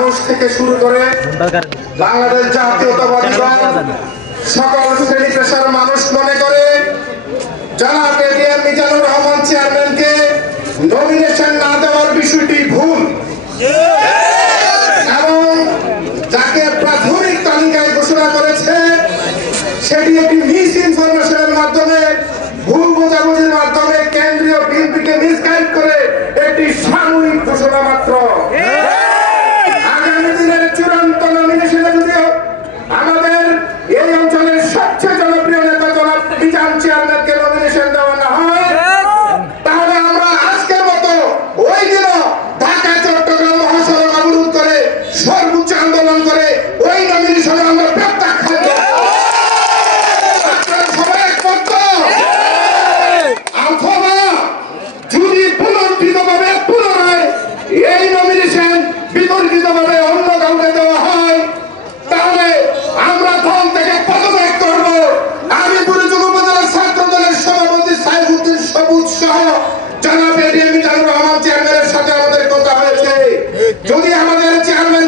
মানুষ থেকে শুরু করে বাংলাদেশ জাতীয়তাবাদী দল সকল শ্রেণী পেশার মানুষ মনে করে জনাব এটিএম মিজানুর রহমান চেয়ারম্যানকে নমিনেশন না দেওয়ার বিষয়টি ভুল এবং যাকে প্রাথমিক তালিকায় ঘোষণা করেছে সেটি একটি মিস ইনফরমেশনের মাধ্যমে ভুল বোঝাবুঝির মাধ্যমে কেন্দ্রীয় বিএনপিকে মিসগাইড করে একটি সাময়িক ঘোষণা মাত্র। আগামী দিনের চূড়ান্ত নমিনেশনে যদিও আমাদের এই অঞ্চলের সবচেয়ে জনপ্রিয় নেতা জনাব মিজান চেয়ারম্যানকে নমিনেশন দেওয়া না হয় তাহলে আমরা আজকের মতো ওই দিনও ঢাকা চট্টগ্রাম মহাসড়ক অবরোধ করে সর্বোচ্চ আন্দোলন করে ওই নমিনেশনে আমরা প্রত্যাখ্যান করব। এই নমিনেশন বিতর্কিতভাবে অন্য কাউকে দেওয়া হয় তাহলে আমরা দল থেকে পদত্যাগ করব। আমি বুড়িচং উপজেলা ছাত্র দলের সভাপতি সাইফুদ্দিন সবুজ সহ জনাব এটিএম মিজানুর রহমান চেয়ারম্যানের সাথে আমাদের কথা হয়েছে। যদি আমাদের চেয়ারম্যান